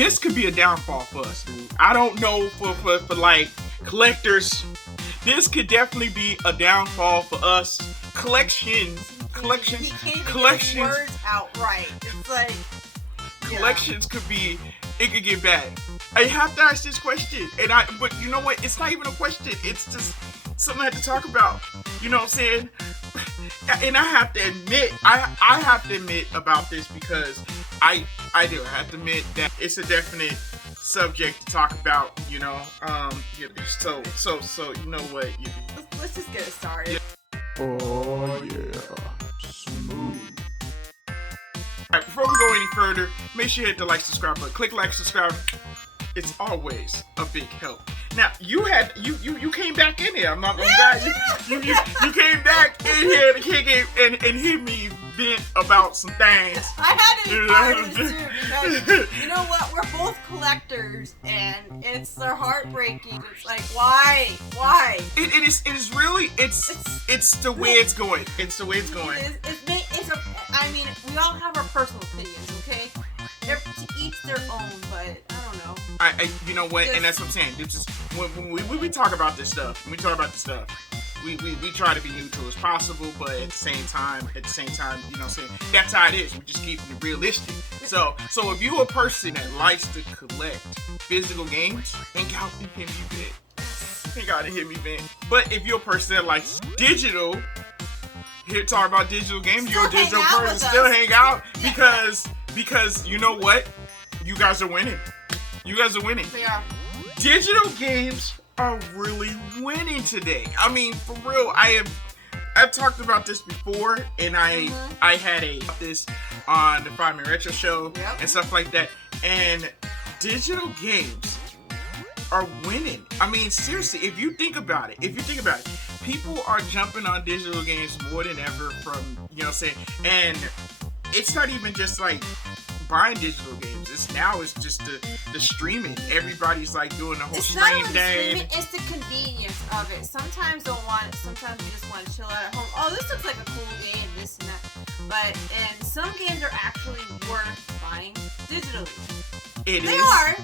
this could be a downfall for us, dude. I don't know for like collectors. This could definitely be a downfall for us. Collections. He can't even get his words out right. It's like collections could be. It could get bad. I have to ask this question, but you know what? It's not even a question. It's just something I have to talk about. You know what I'm saying? And I have to admit, I have to admit about this because I have to admit that it's a definite subject to talk about. You know, so you know what? Let's just get it started. Oh yeah, smooth. Alright, before we go any further, make sure you hit the like, subscribe button. Click like, subscribe. It's always a big help. Now you came back in here. I'm not gonna die. You came back in here to kick it and hear me vent about some things. I had to be part of this too because you know what? We're both collectors and it's heartbreaking. It's like why? It is really it's the way it's going. It's the way it's going. I mean, we all have our personal opinions, okay? They're to each their own, but I don't know. I you know what? And that's what I'm saying. It's just when we talk about this stuff, we try to be neutral as possible, but at the same time, you know what I'm saying? That's how it is. We just keep it realistic. So if you're a person that likes to collect physical games, hang out and hear me vent. Hang out and hear me vent. But if you're a person that likes digital, here talk about digital games, you're a digital person, still hang out because you know what? You guys are winning. You guys are winning. They are. Digital games are really winning today. I mean, for real, I've talked about this before, and I had this on the 5 Minute Retro Show and stuff like that. And digital games are winning. I mean, seriously, if you think about it, people are jumping on digital games more than ever from, you know what I'm saying? And it's not even just like buying digital games. It's just the streaming. Everybody's like doing the whole stream thing. It's the convenience of it. Sometimes don't want it. Sometimes you just want to chill out at home. Oh, this looks like a cool game, this and that. But some games are actually worth buying digitally. They are.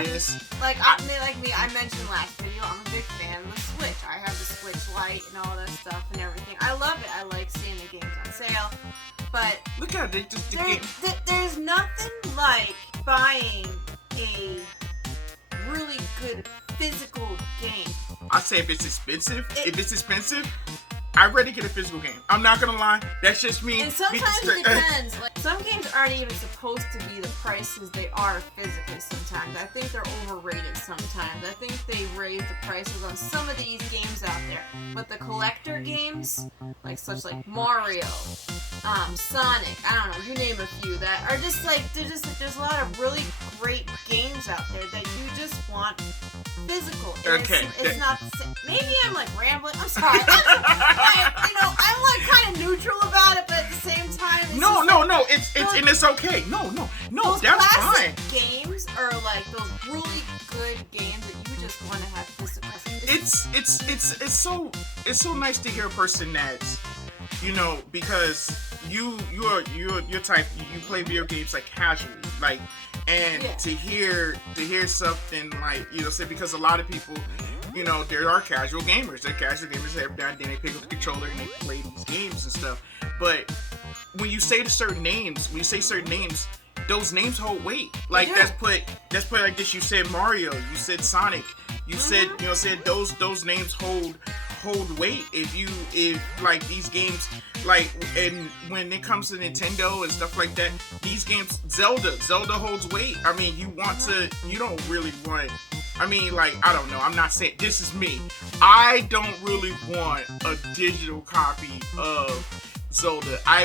It is. Like me, I mentioned last video, I'm a big fan of the Switch. I have the Switch Lite and all that stuff and everything. I love it. I like seeing the games on sale. But look at it. There's nothing like buying a really good physical game. I say if it's expensive, I'd rather get a physical game. I'm not gonna lie, that's just me. And sometimes it depends. Like some games aren't even supposed to be the prices they are physically. Sometimes I think they're overrated. Sometimes I think they raise the prices on some of these games out there. But the collector games, like Mario, Sonic, I don't know, you name a few that are just like there's a lot of really great games out there that you just want physical. And it's not. Maybe I'm like rambling. I'm sorry. I'm like kind of neutral about it, but at the same time, it's okay. No, those that's classic fine. Games are like those really good games that you just want to have physical. It's so nice to hear a person that's, you know, because you're type, you play video games like casually, like, and to hear something like, you know, say, because a lot of people, you know, there are casual gamers. They're casual gamers that every now and then they pick up the controller and they play these games and stuff. But when you say certain names, those names hold weight. Like that's put like this. You said Mario, you said Sonic, you said, you know, said those names hold weight. If like these games, like, and when it comes to Nintendo and stuff like that, these games, Zelda holds weight. I mean, you don't really want. I mean, like, I don't know. I'm not saying, this is me. I don't really want a digital copy of Zelda. I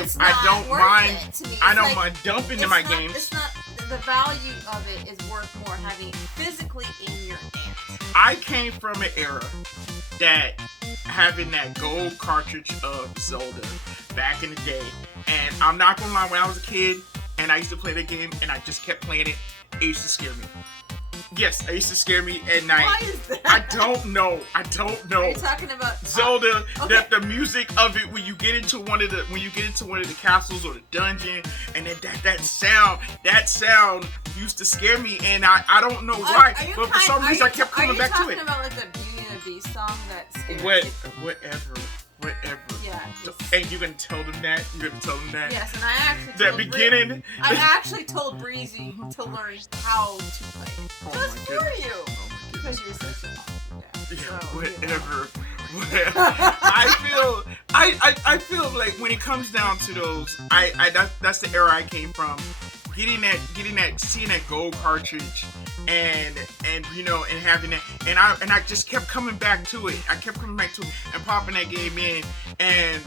don't mind dumping in my games. It's not, the value of it is worth more having it physically in your hands. I came from an era that having that gold cartridge of Zelda back in the day, and I'm not gonna lie, when I was a kid and I used to play the game and I just kept playing it, it used to scare me. Yes, it used to scare me at night. Why is that? I don't know. Are you talking about Zelda? Okay. The music of it when you get into one of the castles or the dungeon, and then that sound used to scare me, and I don't know why, but for some reason I kept coming back to it. Are you talking about like the Beauty and the Beast song that scared you? Whatever. Yeah. And you're gonna tell them that? You're gonna tell them that? Yes, and I actually that beginning. I actually told Breezy to learn how to play it. Just for you. Oh my goodness. Because you're such a Whatever. I feel like when it comes down to those, that's the era I came from. Seeing that gold cartridge, and having that, and I just kept coming back to it. I kept coming back to it and popping that game in, and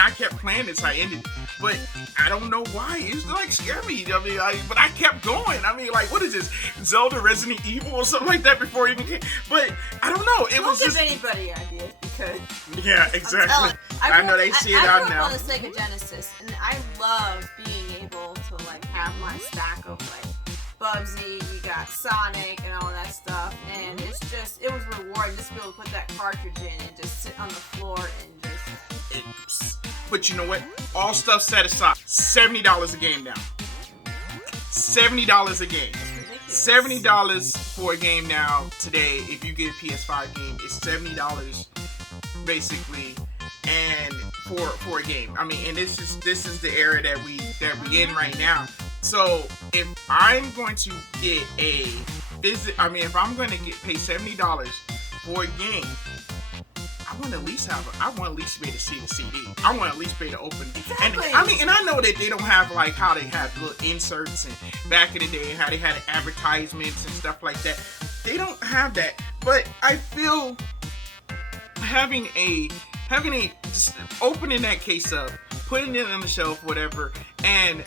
I kept playing this. I ended it, but I don't know why. It used to like scare me. I mean, but I kept going. I mean, like, what is this? Zelda Resident Evil or something like that before it even came. But I don't know. It was just anybody ideas because yeah, exactly. I know they see it out now. I grew up on the Sega Genesis, and I love being able to like have my stack of like Bubsy, we got Sonic, and all that stuff, and it was rewarding just to be able to put that cartridge in and just sit on the floor and just. But you know what? All stuff set aside, $70 a game now. $70 a game. $70 for a game now today. If you get a PS5 game, it's $70 basically, and for a game. I mean, and this is the era that we in right now. So if I'm going to get if I'm going to pay $70 for a game, I want to at least be able to see the CD. I want to at least be able to open it. Exactly. And I know that they don't have like how they had little inserts and back in the day how they had advertisements and stuff like that. They don't have that. But I feel having just opening that case up, putting it on the shelf, whatever, and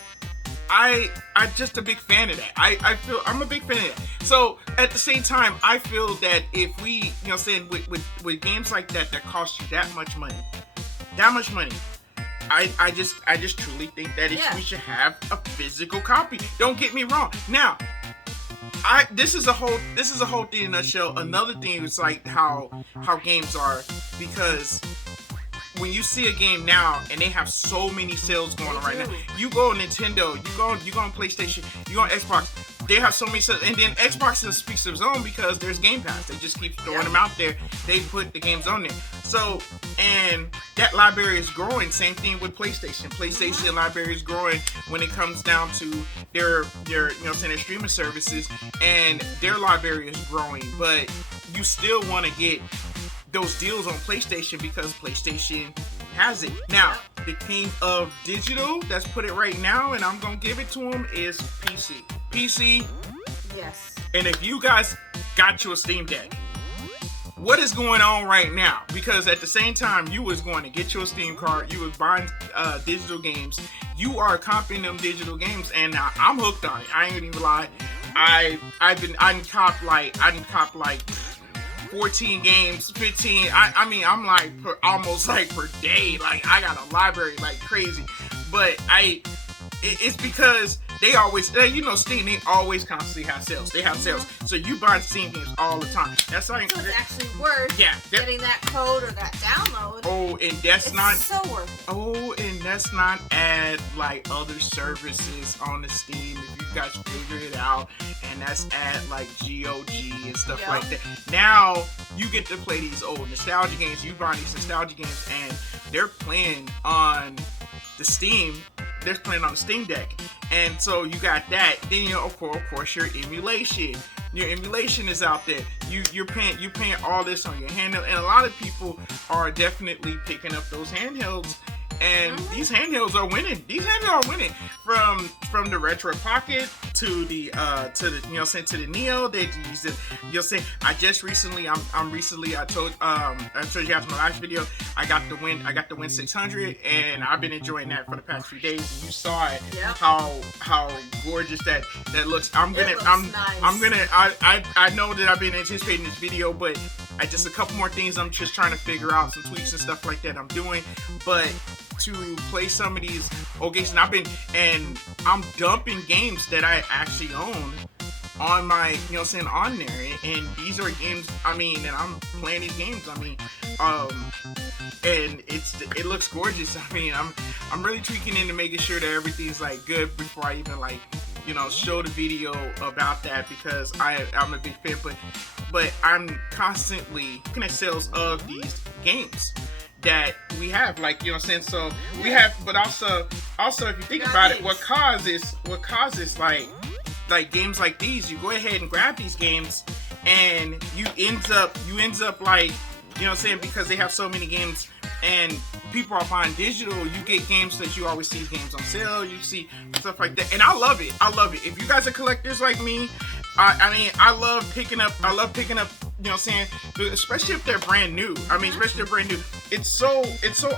I'm just a big fan of that. I'm a big fan of that. So at the same time, I feel that if we, with games like that cost you that much money, I just truly think that we should have a physical copy. Don't get me wrong. Now, this is a whole thing in a nutshell. Another thing is like how games are, because when you see a game now and they have so many sales going on right now, you go on Nintendo, you go on PlayStation, you go on Xbox, they have so many sales, and then Xbox speaks to its own because there's Game Pass. They just keep throwing them out there. They put the games on there. So, and that library is growing. Same thing with PlayStation. PlayStation library is growing when it comes down to their their streaming services, and their library is growing. But you still want to get those deals on PlayStation because PlayStation has it. Now, the king of digital, that's put it right now, and I'm gonna give it to him, is PC. Yes. And if you guys got you a Steam Deck, what is going on right now? Because at the same time you was going to get your Steam card, you was buying digital games, you are copying them digital games, and I'm hooked on it. I ain't gonna even lie. I done copped like 14 games, 15. I'm like almost like per day. Like I got a library like crazy, but it's because they always, Steam, they always constantly have sales. They have sales. So you buy Steam games all the time. That's like, so it's actually worth getting that code or that download. Oh, and that's not so worth it. Oh, and that's not add like other services on the Steam if you guys figure it out. And that's add like GOG and stuff like that. Now you get to play these old nostalgia games. You buy these nostalgia games, and they're playing on the Steam. They're playing on the Steam Deck, and so you got that. Then of course your emulation. Your emulation is out there. You're paying all this on your handheld, and a lot of people are definitely picking up those handhelds. And these handhelds are winning. These handhelds are winning from the Retro Pocket to the to the Neo. They use it. You'll say I just recently I told you guys in my last video I got the Win 600, and I've been enjoying that for the past few days. You saw it, how gorgeous that looks. I know that I've been anticipating this video, but just a couple more things I'm just trying to figure out, some tweaks and stuff like that I'm doing, but to play some of these old games, and I'm dumping games that I actually own on my, you know what I'm saying, on there. And these are games, I mean, and I'm playing these games, I mean, and it looks gorgeous. I mean, I'm really tweaking into making sure that everything's like good before I even like, you know, show the video about that, because I'm a big fan, but I'm constantly looking at sales of these games that we have, like, you know what I'm saying, so we have, but also if you think about it, what causes like games like these, you go ahead and grab these games and you ends up like, you know what I'm saying, because they have so many games and people are buying digital, you get games that you always see games on sale, you see stuff like that, and I love it. If you guys are collectors like me, I mean, I love picking up, you know what I'm saying, especially if they're brand new. I mean, especially if they're brand new. It's so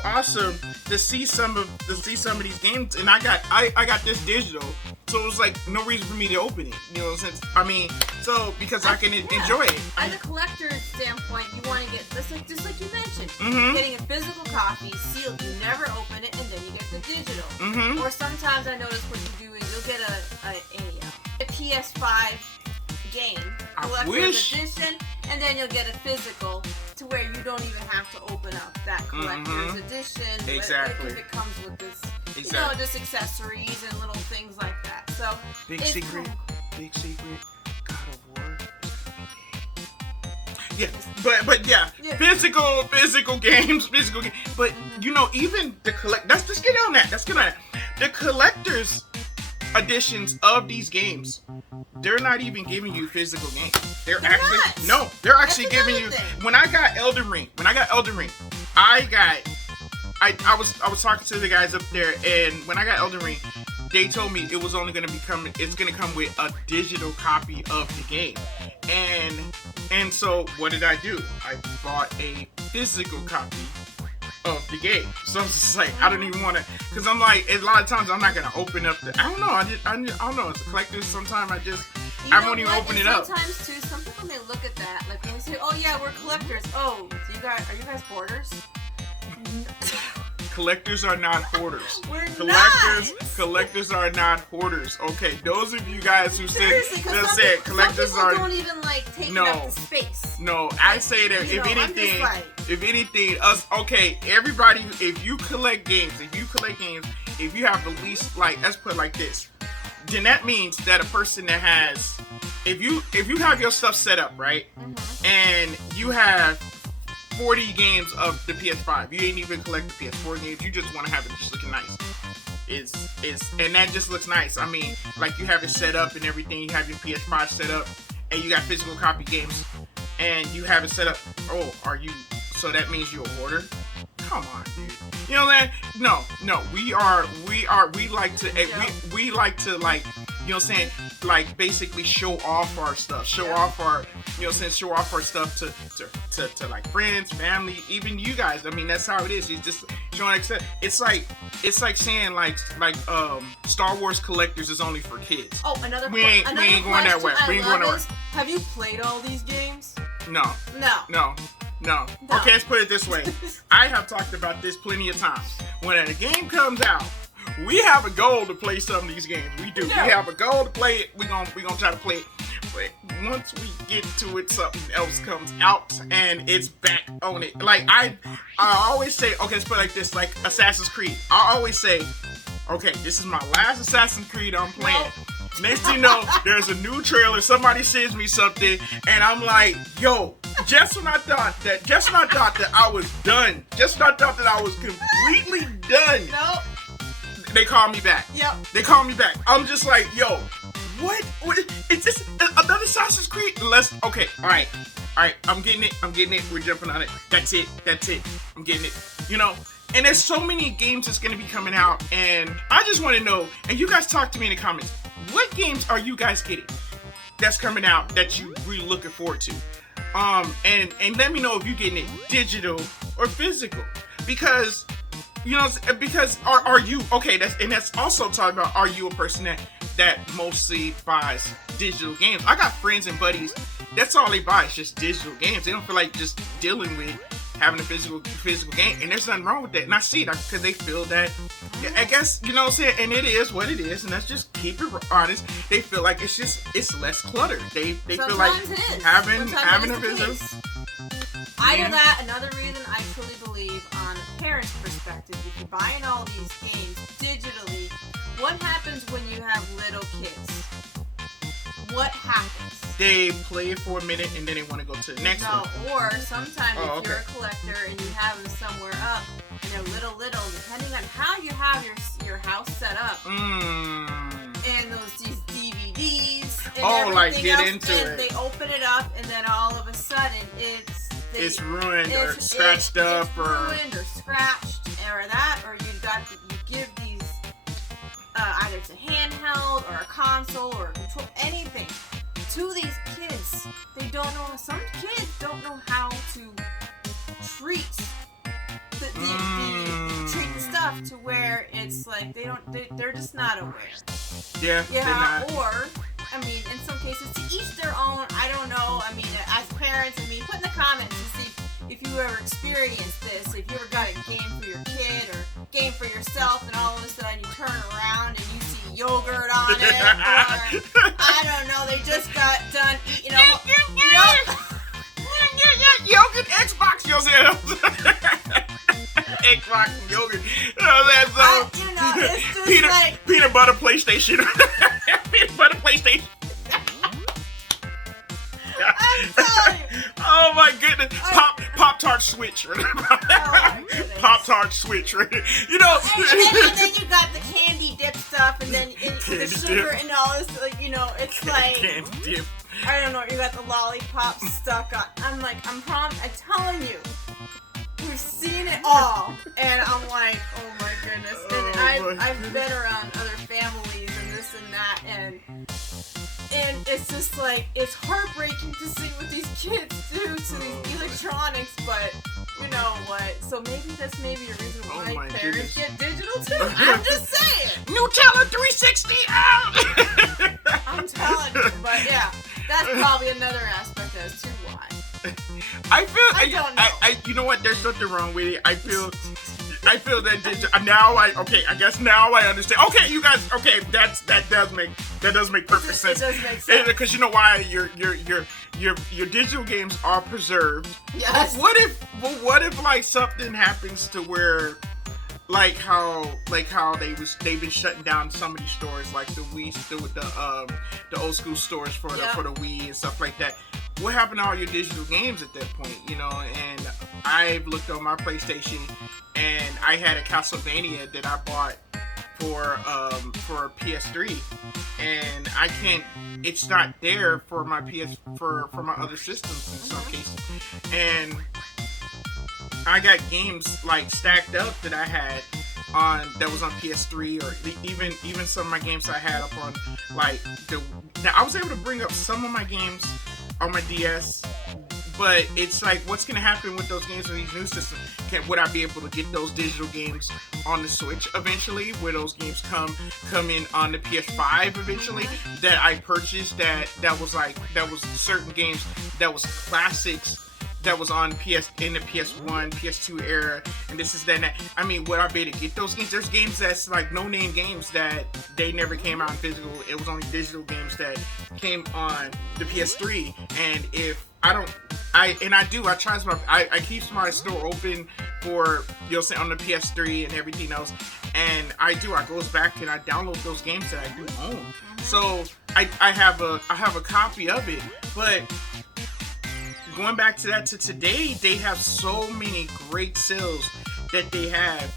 awesome to see some of these games, and I got this digital, so it was like no reason for me to open it. You know, since I mean, so because I can enjoy it. As a collector's standpoint, you want to get just like you mentioned, getting a physical copy sealed. You never open it, and then you get the digital. Or sometimes I notice what you do is you'll get a PS5 game, collector's edition, and then you'll get a physical to where you don't even have to open up that collector's edition. Exactly. Because it comes with this, you know, just accessories and little things like that. So big secret, God of War. Yeah, but yeah, physical games. But you know, even the let's get on that. The collector's editions of these games, they're not even giving you physical games. They're actually giving you. When I got Elden Ring, I was talking to the guys up there, and when I got Elden Ring, they told me it was only it's gonna come with a digital copy of the game. And so what did I do? I bought a physical copy of the game. So it's just like, I don't even want to, because I'm like, a lot of times I'm not going to open up I don't know, I don't know, as a collector, sometimes I won't even open it up. Sometimes too, some people may look at that, like when we say, oh yeah, we're collectors. Oh, are you guys hoarders? Collectors are not hoarders. Collectors are not hoarders. Okay, those of you guys who said collectors are, don't even like take up the space. No, I say that if anything, us, okay, everybody, if you collect games, if you have the least, like, let's put it like this, then that means that a person that has, if you have your stuff set up, right, and you have 40 games of the PS5. You ain't even collect the PS4 games. You just want to have it just looking nice. And that just looks nice. I mean, like, you have it set up and everything. You have your PS5 set up, and you got physical copy games, and you have it set up. Oh, so that means you're a hoarder? Come on, dude. You know that? No. We like to, like, you know what I'm saying, like, basically show off our stuff, show off our stuff to like friends, family, even you guys. I mean, that's how it is. It's just showing. It's like saying like Star Wars collectors is only for kids. Oh, another we ain't going that way. We ain't going that way. Have you played all these games? No. Okay, let's put it this way. I have talked about this plenty of times. When a game comes out, we have a goal to play some of these games. We do. Yeah. We have a goal to play it. We gonna try to play it. But once we get to it, something else comes out and it's back on it. Like I always say, okay, let's put it like this, like Assassin's Creed. I always say, okay, this is my last Assassin's Creed I'm playing. Next thing you know, there's a new trailer, somebody sends me something, and I'm like, yo, just when I thought that I was done, just when I thought that I was completely done. Nope. They call me back. Yep. They call me back. I'm just like, yo, what? Is this another Assassin's Creed? Okay, all right. I'm getting it. We're jumping on it. That's it. I'm getting it. You know, and there's so many games that's going to be coming out, and I just want to know, and you guys talk to me in the comments, what games are you guys getting that's coming out that you really looking forward to? And let me know if you're getting it digital or physical, because, you know, because are you okay? That's also talking about, are you a person that mostly buys digital games? I got friends and buddies, that's all they buy is just digital games. They don't feel like just dealing with having a physical game, and there's nothing wrong with that. And I see that because they feel that, I guess, you know what I'm saying, and it is what it is, and let's just keep it honest. They feel like it's less cluttered. They feel like having a physical. Either that, another reason I truly believe on a parent's perspective, if you're buying all these games digitally, what happens when you have little kids? What happens? They play it for a minute and then they want to go to the next one. Or sometimes if you're a collector and you have them somewhere up and they're little, depending on how you have your house set up, and these DVDs and like get else, into and it. They open it up and then all of a sudden it's ruined or scratched up or ruined or scratched or that, or you give these either it's a handheld or a console or a control, anything to these kids. They don't know. Some kids don't know how to treat treat the stuff to where it's like they're just not aware. Yeah. Or I mean, in some cases, to each their own. I don't know. I mean, as parents, put in the comments and see if you ever experienced this. If you ever got a game for your kid or game for yourself, and all of a sudden you turn around and you see yogurt on it, or I don't know, they just got done eating yogurt, Xbox, Xbox and yogurt. It's just peanut butter PlayStation. Peanut butter PlayStation. I'm telling you. Oh my goodness. Pop-Tart Switch. Pop-Tart Switch. You know. And then you got the candy dip stuff, and then the sugar and all this, it's like candy dip. I don't know, you got the lollipop stuck on. I'm telling you. We've seen it all, and I'm like, oh my goodness. And I've been around other families and this and that, and it's just like, it's heartbreaking to see what these kids do to these electronics, but you know what? So maybe that's a reason why parents get digital too. I'm just saying. Nutella 360 out. I'm telling you, but yeah, that's probably another aspect as to why. I don't know. you know what? There's nothing wrong with it. I feel that now I guess now I understand. Okay, you guys. Okay, that does make perfect sense. It does make sense because you know why your digital games are preserved. Yes. But what if like something happens to where like how they've been shutting down some of these stores, like the Wii, the old school stores for the Wii and stuff like that. What happened to all your digital games at that point, and I've looked on my PlayStation and I had a Castlevania that I bought for PS3, and it's not there for my for my other systems in some cases, and I got games like stacked up that I had that was on PS3, or even some of my games I had up on now I was able to bring up some of my games on my DS, but it's like, what's going to happen with those games on these new systems? Would I be able to get those digital games on the Switch eventually? Where those games come in on the PS5 eventually? That I purchased that was certain games that was classics that was on in the PS1, PS2 era, and this is that and that. Would I be able to get those games? There's games that's like no-name games that they never came out in physical. It was only digital games that came on the PS3. And if I keep my store open for, say, on the PS3 and everything else. And I goes back and I download those games that I do own. So I have a copy of it, but going back to that to today, they have so many great sales that they have.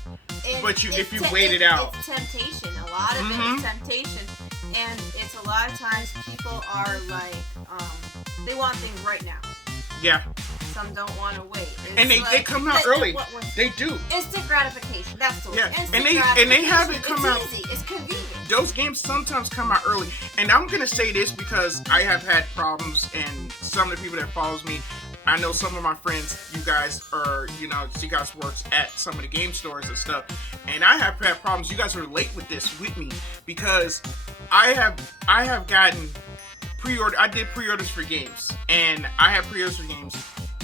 But if you wait it out, it's temptation. A lot of it is temptation, and it's a lot of times people are like, they want things right now. Yeah. Some don't want to wait. And they come out early. They do. Instant gratification. That's the word. Yeah. And they have it come out. It's easy. It's convenient. Those games sometimes come out early. And I'm gonna say this because I have had problems, and some of the people that follows me, I know some of my friends, you guys works at some of the game stores and stuff, and I have had problems. You guys are late with this with me because I have gotten pre-order. I did pre-orders for games, and I have pre-orders for games,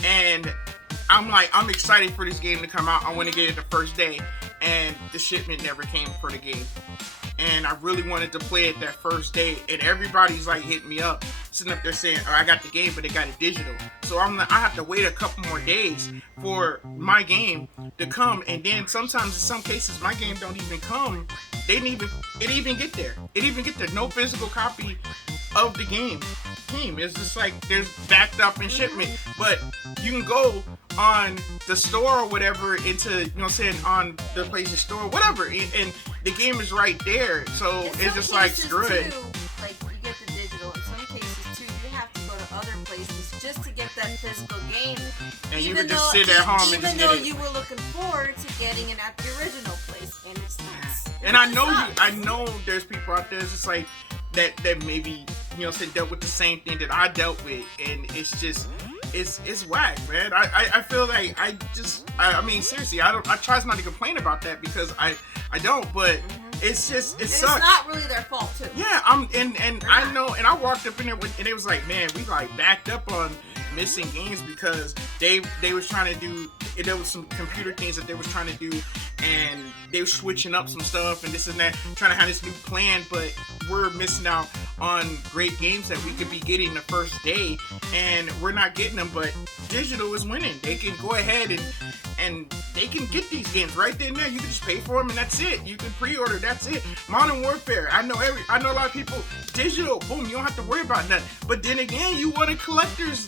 and I'm excited for this game to come out. I want to get it the first day, and the shipment never came for the game. And I really wanted to play it that first day, and everybody's like hitting me up, sitting up there saying, "Oh, I got the game, but it got it digital." So I'm like, I have to wait a couple more days for my game to come, and then sometimes in some cases my game don't even come. It even get there. It even get there. No physical copy of the game. It's just like there's backed up in shipment, but you can go on the store or whatever into, you know what I'm saying, on the PlayStation Store, whatever, and the game is right there. So it's just like, screw it. Like, you get the digital. In some cases too, you have to go to other places just to get that physical game. And you can just sit at home and just get it. Even though you were looking forward to getting it at the original place, and it's not. And I know there's people out there just like that maybe, you know, dealt with the same thing that I dealt with, and it's just, it's whack, man. I feel like I mean, seriously, I try not to complain about that because I don't, but it's just, it sucks. It's not really their fault too. Yeah, and I know, and I walked up in there and it was like, man, we like backed up on missing games because they was trying to do, there was some computer things that they was trying to do, and they were switching up some stuff and this and that, trying to have this new plan, but we're missing out on great games that we could be getting the first day, and we're not getting them. But digital is winning. They can go ahead and they can get these games right then and there. You can just pay for them and that's it. You can pre-order, that's it. Modern Warfare, I know a lot of people, digital, boom, you don't have to worry about nothing. But then again, you want a collector's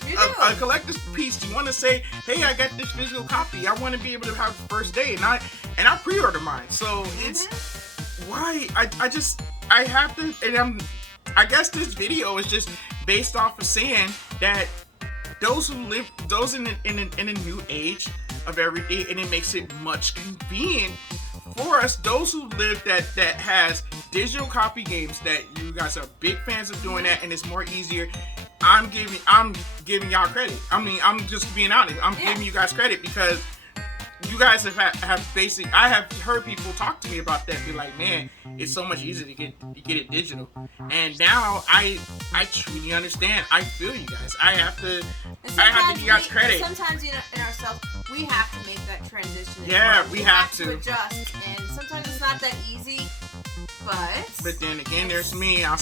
piece. You want to say, hey, I got this physical copy. I want to be able to have the first day, and I pre-order mine. So it's why I have to, and I guess this video is just based off of saying that those in a new age of everything, and it makes it much convenient for us, those who live that has digital copy games, that you guys are big fans of doing that, and it's more easier. I'm giving y'all credit. I mean, I'm just being honest. I'm giving you guys credit because you guys have basically, I have heard people talk to me about that, be like, man, it's so much easier to get it digital. And now I truly understand. I feel you guys. I have to give you guys credit. Sometimes in ourselves, we have to make that transition. Yeah, we have to adjust, and sometimes it's not that easy. But then again, there's me. I'll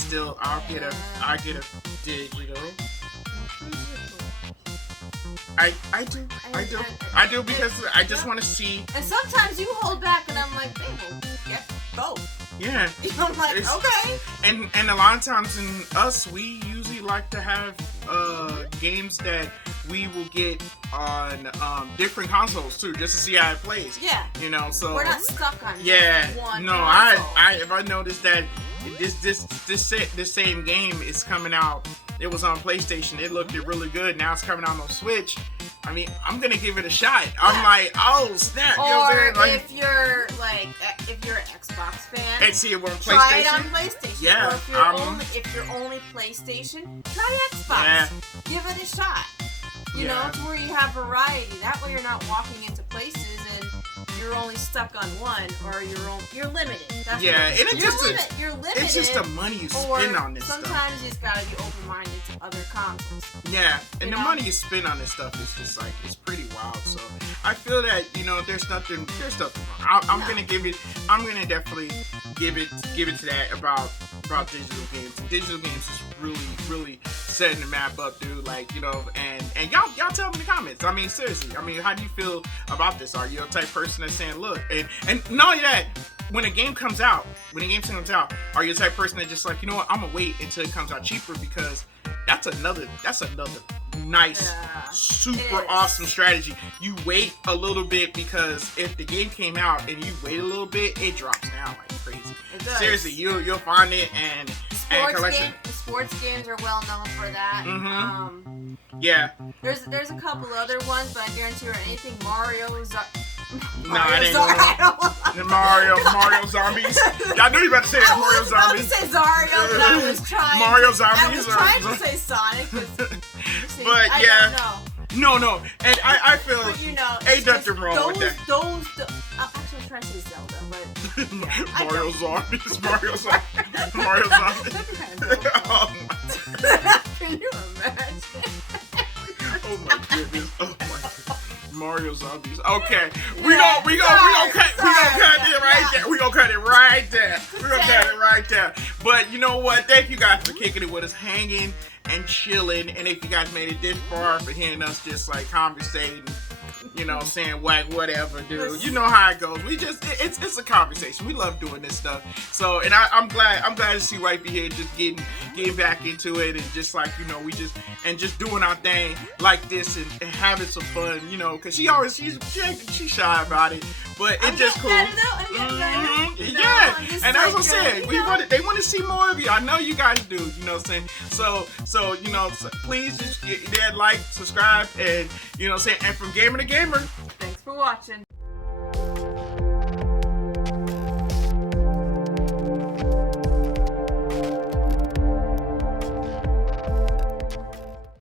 get a digital. I do because I just want to see. And sometimes you hold back, and I'm like, babe, we'll get both. Yeah. I'm like, okay. And a lot of times in us, we usually like to have games that we will get on different consoles too, just to see how it plays. Yeah. You know, so we're not stuck on one no, console. if I noticed that this same game is coming out. It was on PlayStation. It looked really good. Now it's coming out on Switch. I mean, I'm gonna give it a shot. I'm like, oh snap! Or you know what I'm saying? Like, if you're an Xbox fan, and see it on PlayStation. Try it on PlayStation. Yeah. Or if you're only PlayStation, try Xbox. Yeah. Give it a shot. You know, to where you have variety. That way, you're not walking into places and you're only stuck on one, or you're limited. That's you're limited. It's just the money you spend on this stuff. Sometimes you just gotta be open-minded to other consoles. Yeah, and the money you spend on this stuff is just like, it's pretty wild. So I feel that, you know, there's nothing wrong. I'm gonna definitely give it to that about digital games. Digital games is really setting the map up, dude. Like, you know, and y'all tell me in the comments. I mean, seriously. I mean, how do you feel about this? Are you a type of person that's saying, look, and not only that, when a game comes out, are you the type of person that just like, you know what, I'm gonna wait until it comes out cheaper, because that's another nice, super awesome strategy. You wait a little bit, because if the game came out and you wait a little bit, it drops down like crazy. It does. Seriously, you'll find it, and sports games are well known for that. Mm-hmm. Yeah. There's a couple other ones, but I guarantee you anything Mario Zombies. I knew you were about to say that. Mario Zombies. I was about to say Zario, but I was trying. Mario Zombies. I was trying to say Sonic, but I don't know. No, and I feel ain't nothing wrong with that. Actually, I'm trying to say Zelda, but Mario Zombies. Oh my. Can you imagine? Oh my goodness. Oh my. Mario zombies. Okay, we gonna cut it right there. We gonna cut it right there. We gonna cut it right there. But you know what? Thank you guys for kicking it with us, hanging and chilling. And if you guys made it this far, for hearing us just like conversating, you know what I'm saying, whatever, dude. You know how it goes. We just, it's a conversation. We love doing this stuff. So, and I'm glad to see Wifey here just getting back into it, and just like, you know, just doing our thing like this, and having some fun, you know, because she's shy about it, but it's just cool. Yeah, and that's what I'm saying. They want to see more of you. I know you guys do, you know what I'm saying? So you know, please just get like, subscribe, and you know what I'm saying, and from gamer to gamer. Thanks for watching.